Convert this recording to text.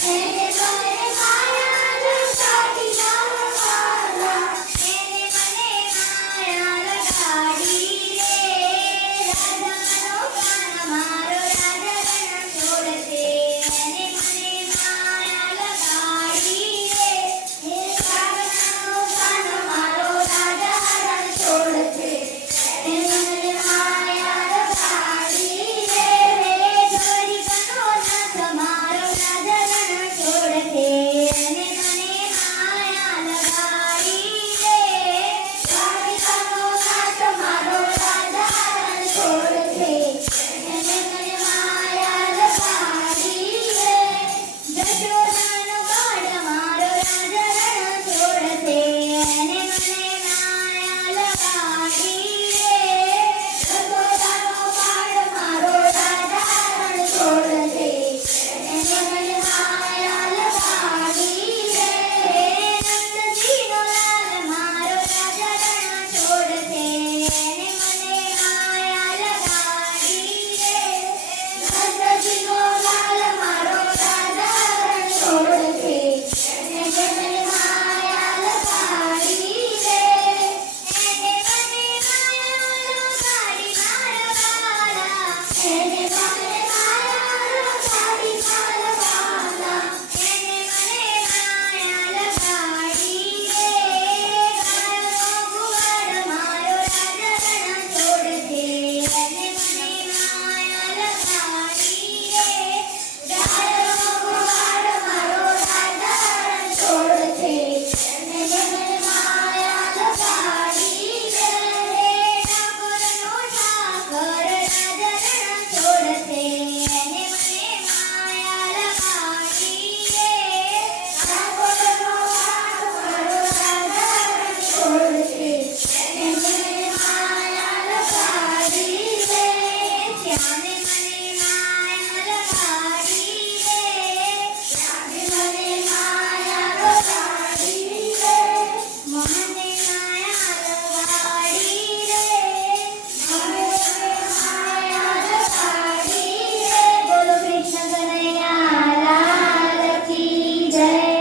એને મને માયા લગાડી વાલા, એને મને માયા લગાડી રે, રાધાનો કાન મારો રાધા રણ છોડશે, એને મને માયા લગાડી રે, હે રાધાનો કાન મારો રાધા રણ છોડશે, એને મને માયા લગાડી રે, દ્વારિકાનો નાથ મારો રાધા રણ છોડશે, એને મને માયા લગાડી રે, દ્વારિકાનો નાથ મારો રાધા રણ છોડશે, એને મને માયા લગાડી રે, જશોદાનો બાળ મારો રાધા રણ છોડશે, એને મને માયા લગાડી રે, જશોદાનો બાળ મારો રાધા રણ છોડશે, એને મને માયા લગાડી રે, નંદજીનો લાલ મારો રાધા રણ છોડશે, એને મને માયા લગાડી રે, નંદજીનો લાલ મારો રાધા રણ છોડશે, એને મને માયા લગાડી રે, એને મને માયા લગાડી મારા વાલા, એને